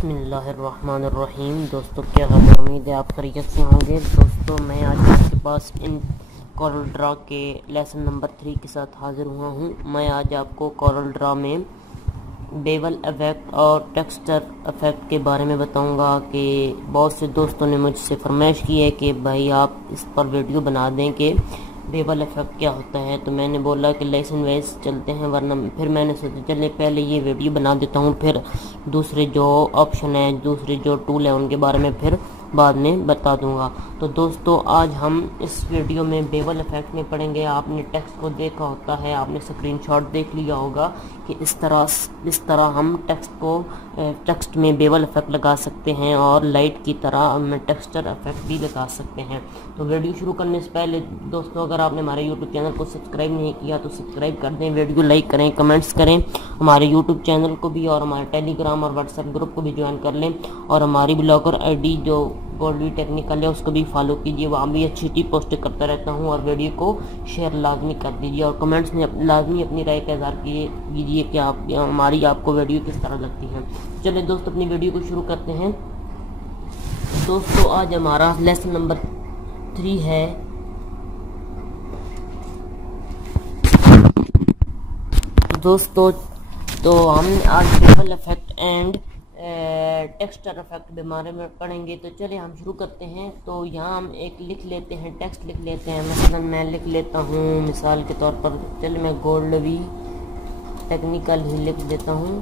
बिस्मिल्लाहिर्रहमानिर्रहीम। दोस्तों क्या खबर, उम्मीद है आप खैरियत से होंगे। दोस्तों मैं आज आपके पास इन कोरल ड्रा के लेसन नंबर 3 के साथ हाज़िर हुआ हूँ। मैं आज आपको कोरल ड्रा में बेवल इफ़ेक्ट और टेक्सचर इफ़ेक्ट के बारे में बताऊंगा कि बहुत से दोस्तों ने मुझसे फरमाइश की है कि भाई आप इस पर वीडियो बना दें कि बेवल इफ़ेक्ट क्या होता है। तो मैंने बोला कि लेसन वाइज चलते हैं, वरना फिर मैंने सोचा चले पहले ये वीडियो बना देता हूँ, फिर दूसरे जो ऑप्शन है, दूसरे जो टूल है उनके बारे में फिर बाद में बता दूंगा। तो दोस्तों आज हम इस वीडियो में बेवल इफ़ेक्ट में पढ़ेंगे। आपने टेक्स्ट को देखा होता है, आपने स्क्रीनशॉट देख लिया होगा कि इस तरह हम टेक्स्ट में बेवल इफ़ेक्ट लगा सकते हैं और लाइट की तरह हम टेक्सचर इफ़ेक्ट भी लगा सकते हैं। तो वीडियो शुरू करने से पहले दोस्तों अगर आपने हमारे यूट्यूब चैनल को सब्सक्राइब नहीं किया तो सब्सक्राइब कर दें, वीडियो लाइक करें, कमेंट्स करें, हमारे यूट्यूब चैनल को भी और हमारे टेलीग्राम और व्हाट्सएप ग्रुप को भी ज्वाइन कर लें, और हमारी ब्लॉगर आईडी जो गोल्डी टेक्निकल है उसको भी फॉलो कीजिए। वहाँ भी अच्छी पोस्ट करता रहता हूँ, और वीडियो को शेयर लाजमी कर दीजिए और कमेंट्स में लाजमी अपनी राय का इज़हार कीजिए कि आपको वीडियो किस तरह लगती है। चलिए दोस्तों अपनी वीडियो को शुरू करते हैं। दोस्तों आज हमारा लेसन नंबर 3 है दोस्तों। तो हम आज bevel effect and texture effect के बारे में पढ़ेंगे। तो चलिए हम शुरू करते हैं। तो यहाँ हम एक लिख लेते हैं, टेक्स्ट लिख लेते हैं। मसलन मैं लिख लेता हूँ मिसाल के तौर पर, चलिए मैं गोल्डी टेक्निकल ही लिख देता हूँ।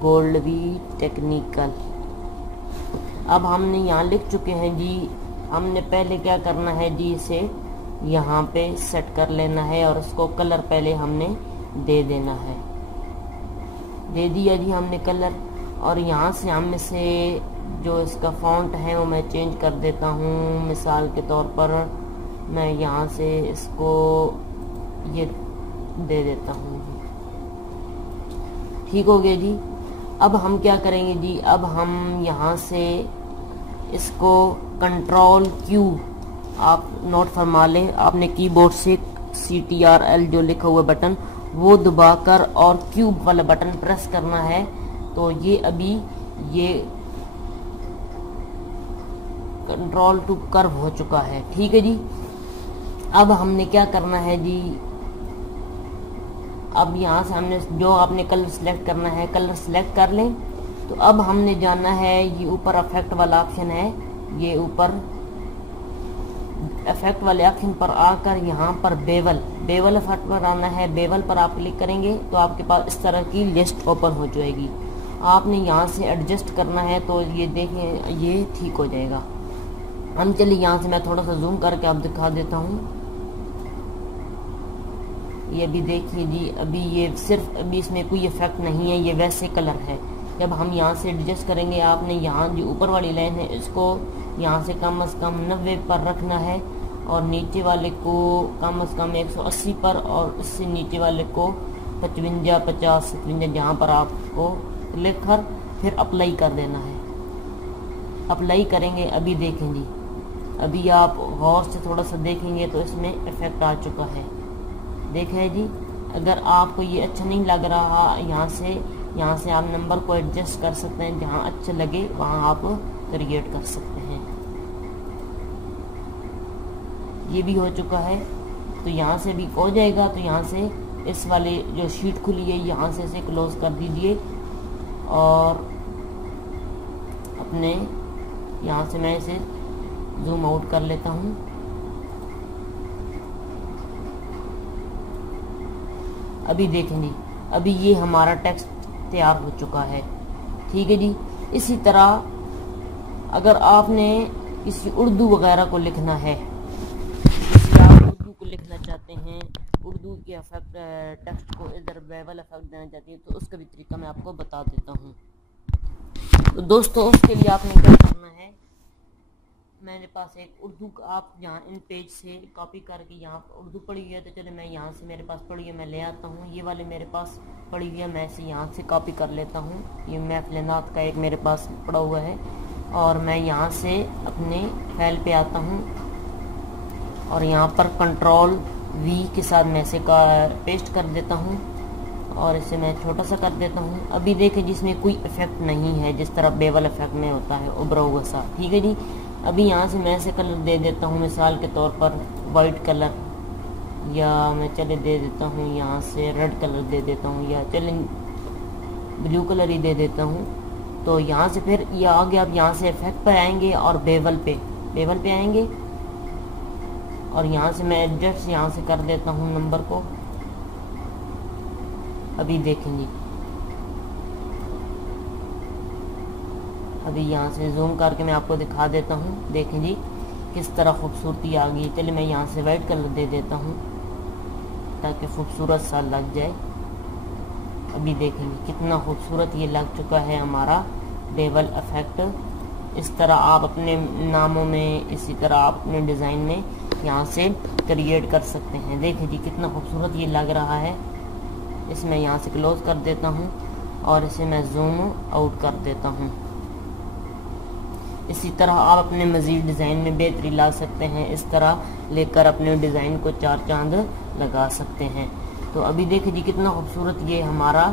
गोल्डी टेक्निकल। अब हमने यहाँ लिख चुके हैं जी। हमने पहले क्या करना है जी, इसे यहाँ पे सेट कर लेना है और उसको कलर पहले हमने दे देना है। दे दिया जी हमने कलर, और यहाँ से हम से जो इसका फॉन्ट है वो मैं चेंज कर देता हूँ। मिसाल के तौर पर मैं यहाँ से इसको ये दे देता हूँ। ठीक हो गया जी। अब हम क्या करेंगे जी, अब हम यहाँ से इसको कंट्रोल Q आप नोट फरमा लें। आपने कीबोर्ड से CTRL जो लिखा हुआ बटन वो दबाकर और क्यूब वाला बटन प्रेस करना है। तो ये अभी ये कंट्रोल टू कर्व हो चुका है। ठीक है जी। अब हमने क्या करना है जी, अब यहाँ से हमने जो आपने कलर सेलेक्ट करना है, कलर सेलेक्ट कर लें। तो अब हमने जाना है, ये ऊपर इफेक्ट वाला ऑप्शन है, ये ऊपर इफेक्ट वाले ऑप्शन पर आकर यहाँ पर बेवल इफेक्ट पर आना है। बेवल पर आप क्लिक करेंगे तो आपके पास इस तरह की लिस्ट ओपन हो जाएगी। आपने यहाँ से एडजस्ट करना है, तो ये देखें ये ठीक हो जाएगा। हम चलिए यहाँ से मैं थोड़ा सा जूम करके आप दिखा देता हूँ। ये भी देखिए जी, अभी ये सिर्फ अभी इसमें कोई इफेक्ट नहीं है, ये वैसे कलर है। जब हम यहाँ से एडजस्ट करेंगे, आपने यहाँ जो ऊपर वाली लाइन है इसको यहाँ से कम से कम 90 पर रखना है, और नीचे वाले को कम से कम 180 पर, और इससे नीचे वाले को 55, 50, 57 जहाँ पर आपको क्लिक कर फिर अप्लाई कर देना है। अप्लाई करेंगे, अभी देखें जी, अभी आप गौर से थोड़ा सा देखेंगे तो इसमें इफेक्ट आ चुका है। देखें जी। अगर आपको ये अच्छा नहीं लग रहा, यहाँ से आप नंबर को एडजस्ट कर सकते हैं, जहाँ अच्छा लगे वहाँ आप क्रिएट कर सकते हैं। ये भी हो चुका है, तो यहाँ से भी हो जाएगा। तो यहाँ से इस वाले जो शीट खुली है यहाँ से इसे क्लोज कर दीजिए, और अपने यहाँ से मैं इसे जूम आउट कर लेता हूँ। अभी देखें जी, अभी ये हमारा टेक्स्ट तैयार हो चुका है। ठीक है जी। इसी तरह अगर आपने किसी उर्दू वगैरह को लिखना है, किसी आप उर्दू को लिखना चाहते हैं, उर्दू के इफेक्ट टेक्स्ट को इधर बेवल इफेक्ट देना चाहते हैं, तो उसका भी तरीका मैं आपको बता देता हूँ। तो दोस्तों उसके लिए आपने क्या करना है, मेरे पास एक उर्दू आप यहाँ इन पेज से कॉपी करके यहाँ उर्दू पड़ी हुई है, तो चले मैं यहाँ से मेरे पास पड़ी है मैं ले आता हूँ। ये वाले मेरे पास पड़ी हुई है, मैं इसे यहाँ से कॉपी कर लेता हूँ। ये महफिल-ए-नात का एक मेरे पास पड़ा हुआ है, और मैं यहाँ से अपने फाइल पे आता हूँ और यहाँ पर कंट्रोल वी के साथ मैं इसे का पेस्ट कर देता हूँ और इसे मैं छोटा सा कर देता हूँ। अभी देखें जिसमें कोई इफेक्ट नहीं है, जिस तरह बेवल इफेक्ट में होता है उभरा हुआ सा, ठीक है जी। अभी यहाँ से मैं ऐसे कलर दे देता हूँ, मिसाल के तौर पर वाइट कलर, या मैं चले दे देता हूँ यहाँ से रेड कलर दे देता हूँ, या चले ब्लू कलर ही दे देता हूँ। तो यहाँ से फिर ये आगे आप यहाँ से इफेक्ट पर आएंगे और बेवल पे आएंगे और यहाँ से मैं एडजस्ट यहाँ से कर देता हूँ नंबर को। अभी देखेंगे, अभी यहाँ से जूम करके मैं आपको दिखा देता हूँ। देखें जी किस तरह खूबसूरती आ गई। चलिए मैं यहाँ से वाइट कलर दे देता हूँ ताकि खूबसूरत सा लग जाए। अभी देखेंगे कितना खूबसूरत ये लग चुका है हमारा बेवल इफेक्ट। इस तरह आप अपने नामों में, इसी तरह आप अपने डिज़ाइन में यहाँ से क्रिएट कर सकते हैं। देखिए जी कितना खूबसूरत ये लग रहा है। इसमें यहाँ से क्लोज कर देता हूँ और इसे मैं जूम आउट कर देता हूँ। इसी तरह आप अपने मज़ीद डिज़ाइन में बेहतरी ला सकते हैं। इस तरह लेकर अपने डिज़ाइन को चार चांद लगा सकते हैं। तो अभी देखिए जी कितना खूबसूरत ये हमारा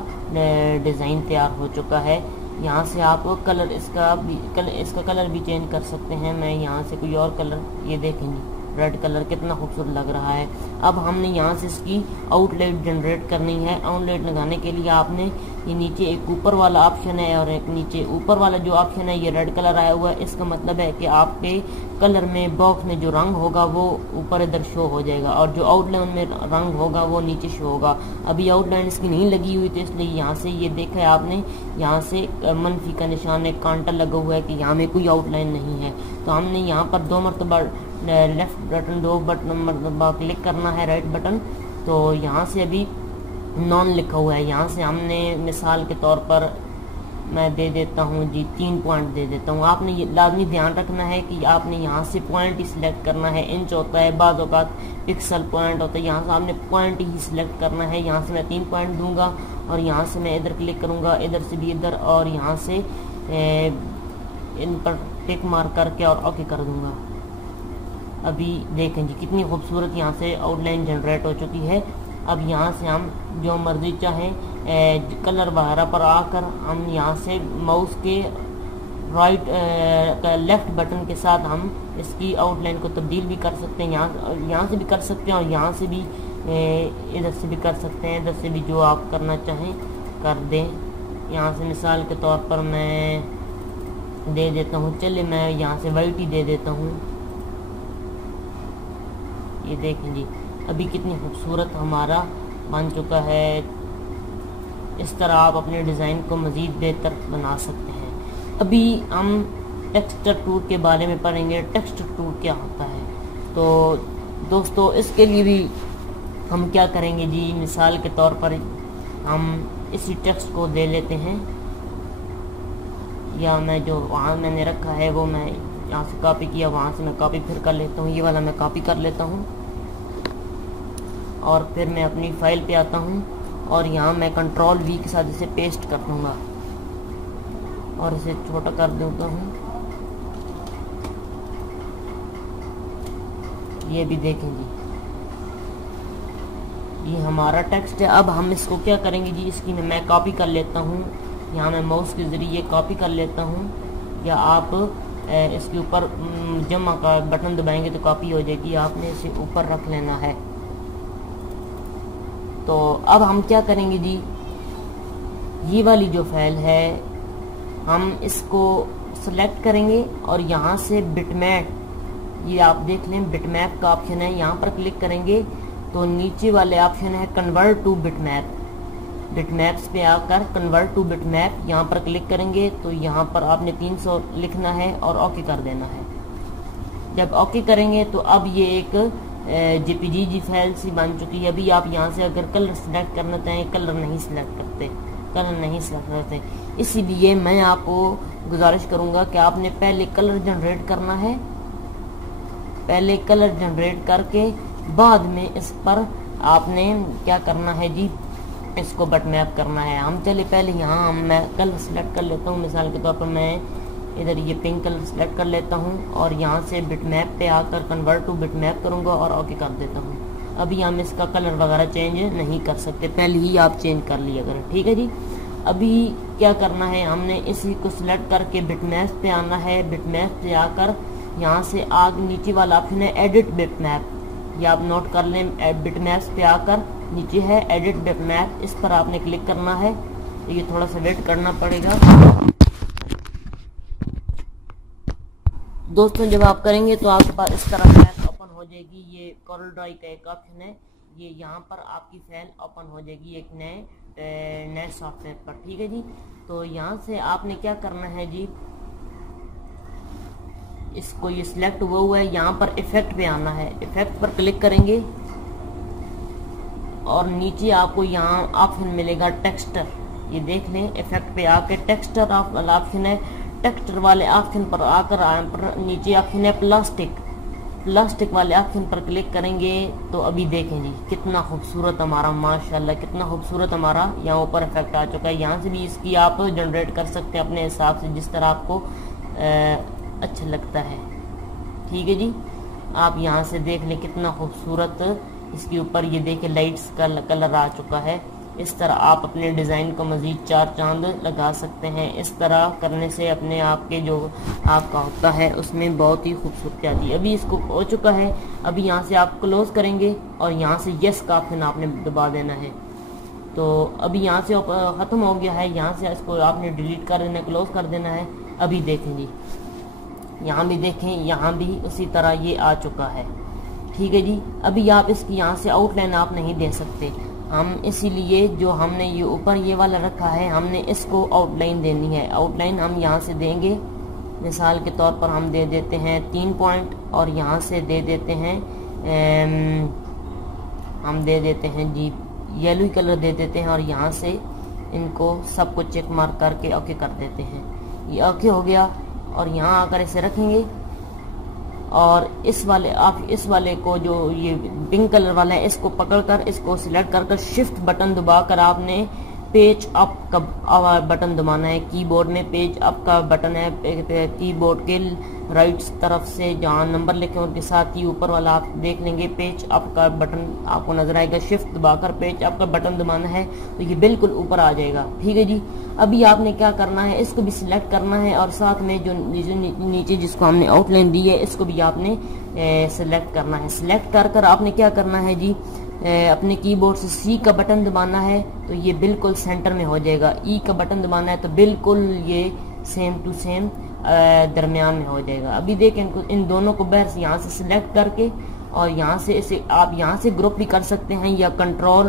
डिज़ाइन तैयार हो चुका है। यहाँ से आप कलर इसका कलर भी चेंज कर सकते हैं। मैं यहाँ से कोई और कलर, ये देखेंगे रेड कलर कितना खूबसूरत लग रहा है। अब हमने यहाँ से इसकी आउटलाइन जनरेट करनी है। आउटलाइन लगाने के लिए आपने ये नीचे एक ऊपर वाला ऑप्शन है और एक नीचे ऊपर वाला जो ऑप्शन है ये रेड कलर आया हुआ है। इसका मतलब है कि आपके कलर में बॉक्स में जो रंग होगा वो ऊपर इधर शो हो जाएगा और जो आउटलाइन में रंग होगा वो नीचे शो होगा। अभी आउटलाइन इसकी नहीं लगी हुई तो इसलिए यहाँ से ये देखा है आपने, यहाँ से मनफी का निशान एक कांटा लगा हुआ है कि यहाँ में कोई आउटलाइन नहीं है। तो हमने यहाँ पर 2 मरतबा लेफ्ट बटन 2 मरतबा क्लिक करना है, राइट बटन। तो यहाँ से अभी नॉन लिखा हुआ है, यहाँ से हमने मिसाल के तौर पर मैं दे देता हूँ जी 3 पॉइंट दे देता हूँ। आपने ये लाजमी ध्यान रखना है कि आपने यहाँ से पॉइंट ही सिलेक्ट करना है। इंच होता है, बाद औक़ात पिक्सल पॉइंट होता है, यहाँ से आपने पॉइंट ही सिलेक्ट करना है। यहाँ से मैं 3 पॉइंट दूंगा और यहाँ से मैं इधर क्लिक करूँगा, इधर से भी इधर, और यहाँ से इन पर टिक मार करके और ओके कर दूँगा। अभी देखें जी कितनी खूबसूरत यहाँ से आउटलाइन जनरेट हो चुकी है। अब यहाँ से हम जो मर्जी चाहें कलर वगैरह पर आकर हम यहाँ से माउस के लेफ्ट बटन के साथ हम इसकी आउटलाइन को तब्दील भी कर सकते हैं। यहाँ से भी कर सकते हैं और यहाँ से भी इधर से भी कर सकते हैं। इधर से भी जो आप करना चाहें कर दें। यहाँ से मिसाल के तौर पर मैं दे देता हूँ, चलिए मैं यहाँ से वाइट ही दे देता हूँ। ये देखें जी अभी कितनी खूबसूरत हमारा बन चुका है। इस तरह आप अपने डिज़ाइन को मज़ीद बेहतर बना सकते हैं। अभी हम टेक्सचर टूल के बारे में पढ़ेंगे। टेक्सचर टूल क्या होता है, तो दोस्तों इसके लिए भी हम क्या करेंगे जी, मिसाल के तौर पर हम इसी टेक्स्ट को दे लेते हैं, या मैं जो वहाँ मैंने रखा है वो मैं यहाँ से कॉपी किया, वहाँ से मैं कॉपी फिर कर लेता हूँ। ये वाला मैं कॉपी कर लेता हूँ और फिर मैं अपनी फाइल पे आता हूँ और यहाँ मैं कंट्रोल V के साथ इसे पेस्ट कर दूँगा और इसे छोटा कर देता हूँ। ये भी देखें जी ये हमारा टेक्स्ट है। अब हम इसको क्या करेंगे जी, इसकी मैं कॉपी कर लेता हूँ। यहाँ मैं माउस के ज़रिए कॉपी कर लेता हूँ, या आप इसके ऊपर जमा का बटन दबाएंगे तो कॉपी हो जाएगी। आपने इसे ऊपर रख लेना है। तो अब हम क्या करेंगे जी, ये वाली जो फाइल है हम इसको सेलेक्ट करेंगे और यहाँ से बिटमैप, ये आप देख लें बिटमैप का ऑप्शन है, यहाँ पर क्लिक करेंगे तो नीचे वाले ऑप्शन है कन्वर्ट टू बिटमैप। बिटमैप्स पे आकर कन्वर्ट टू बिटमैप यहाँ पर क्लिक करेंगे तो यहाँ पर आपने 300 लिखना है और ओके कर देना है। जब ओके करेंगे तो अब ये एक जेपीजी फाइल सी बन चुकी है। अभी आप यहाँ से अगर कलर सेलेक्ट करना चाहें, कलर नहीं सेलेक्ट करते, इसीलिए मैं आपको गुजारिश करूँगा कि आपने पहले कलर जनरेट करना है। पहले कलर जनरेट करके बाद में इस पर आपने क्या करना है जी, इसको बिटमैप करना है। हम चले पहले यहाँ मैं कलर सेलेक्ट कर लेता हूँ। मिसाल के तौर पर मैं इधर ये पिंक कलर सेलेक्ट कर लेता हूँ और यहाँ से बिटमैप पे आकर कन्वर्ट टू बिटमैप करूँगा और ओके कर देता हूँ। अभी हम इसका कलर वगैरह चेंज नहीं कर सकते, पहले ही आप चेंज कर लिया करें, ठीक है जी। अभी क्या करना है, हमने इसी को सिलेक्ट करके बिटमैप पे आना है। बिटमैप पे आकर यहाँ से आगे नीचे वाला ऑप्शन है एडिट बिटमैप, ये आप नोट कर लें। बिटमैप्स पे आकर नीचे है एडिट बिटमैप, इस पर आपने क्लिक करना है। तो ये थोड़ा सा वेट करना पड़ेगा दोस्तों। जब आप करेंगे तो आपके पास इस तरह फाइल ओपन हो जाएगी। ये कोरल ड्रॉ का एक ऑप्शन है, ये यहाँ पर आपकी फाइल ओपन हो जाएगी एक नए सॉफ्टवेयर पर, ठीक है जी। तो यहाँ से आपने क्या करना है जी, इसको ये सिलेक्ट हुआ है, यहाँ पर इफेक्ट पे आना है। इफेक्ट पर क्लिक करेंगे और नीचे आपको यहाँ ऑप्शन मिलेगा टेक्सचर, ये देख लें। इफेक्ट पे आके टेक्सचर ऑप्शन है, टेक्सचर वाले ऑप्शन पर आकर नीचे ऑप्शन है प्लास्टिक वाले ऑप्शन पर क्लिक करेंगे। तो अभी देखें जी कितना खूबसूरत हमारा, माशाल्लाह कितना खूबसूरत हमारा यहाँ ऊपर इफेक्ट आ चुका है। यहाँ से भी इसकी आप जनरेट कर सकते हैं अपने हिसाब से, जिस तरह आपको अच्छा लगता है, ठीक है जी। आप यहाँ से देख लें कितना खूबसूरत इसके ऊपर ये देखें लाइट्स का कलर आ चुका है। इस तरह आप अपने डिज़ाइन को मज़ीद चार चांद लगा सकते हैं। इस तरह करने से अपने आप के जो आपका होता है उसमें बहुत ही खूबसूरती आती है। अभी इसको हो चुका है, अभी यहाँ से आप क्लोज़ करेंगे और यहाँ से यस का ऑप्शन आपने दबा देना है। तो अभी यहाँ से ख़त्म हो गया है, यहाँ से इसको आपने डिलीट कर देना है, क्लोज़ कर देना है। अभी देखें जी, यहाँ भी देखें, यहाँ भी उसी तरह ये आ चुका है, ठीक है जी। अभी आप इसकी यहाँ से आउटलाइन आप नहीं दे सकते, हम इसीलिए जो हमने ये ऊपर ये वाला रखा है हमने इसको आउटलाइन देनी है। आउटलाइन हम यहाँ से देंगे, मिसाल के तौर पर हम दे देते हैं 3 पॉइंट और यहाँ से दे देते हैं हम दे देते हैं जी येलो कलर दे देते हैं और यहाँ से इनको सबको चेक मार्क करके ओके कर देते हैं। ये ओके हो गया और यहाँ आकर इसे रखेंगे और इस वाले को जो ये पिंक कलर वाला है इसको पकड़कर इसको सिलेक्ट कर शिफ्ट बटन दबाकर आपने पेज अप का बटन दबाना है। कीबोर्ड में पेज अप का बटन है, कीबोर्ड के राइट तरफ से जहाँ नंबर लिखे उनके साथ ही ऊपर वाला आप देख लेंगे पेज अप का बटन आपको नजर आएगा। शिफ्ट दबाकर पेज अप का बटन दबाना है तो ये बिल्कुल ऊपर आ जाएगा, ठीक है जी। अभी आपने क्या करना है, इसको भी सिलेक्ट करना है और साथ में जो नीचे जिसको हमने आउटलाइन दी है इसको भी आपने सिलेक्ट करना है। सिलेक्ट कर आपने क्या करना है जी, अपने कीबोर्ड से सी का बटन दबाना है तो ये बिल्कुल सेंटर में हो जाएगा। ई का बटन दबाना है तो बिल्कुल ये सेम टू सेम दरमियान में हो जाएगा। अभी देखें इन दोनों को बाहर से यहाँ से सिलेक्ट करके और यहाँ से इसे आप यहाँ से ग्रुप भी कर सकते हैं या कंट्रोल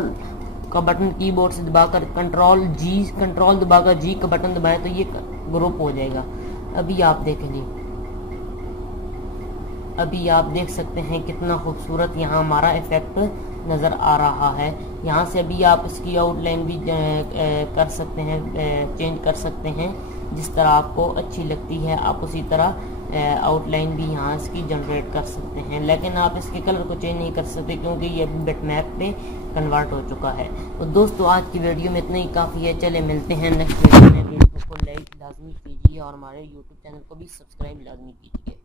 का बटन कीबोर्ड से दबाकर कंट्रोल दबाकर जी का बटन दबाएं तो ये ग्रुप हो जाएगा। अभी आप देखें जी, अभी आप देख सकते हैं कितना खूबसूरत यहाँ हमारा इफेक्ट नज़र आ रहा है। यहाँ से अभी आप इसकी आउटलाइन भी कर सकते हैं, चेंज कर सकते हैं जिस तरह आपको अच्छी लगती है। आप उसी तरह आउटलाइन भी यहाँ इसकी जनरेट कर सकते हैं, लेकिन आप इसके कलर को चेंज नहीं कर सकते क्योंकि ये बिटमैप पे कन्वर्ट हो चुका है। तो दोस्तों आज की वीडियो में इतना ही काफ़ी है, चले मिलते हैं नेक्स्ट वीडियो में। वीडियो को लाइक लाजमी कीजिए और हमारे यूट्यूब चैनल को भी सब्सक्राइब लाजमी कीजिए।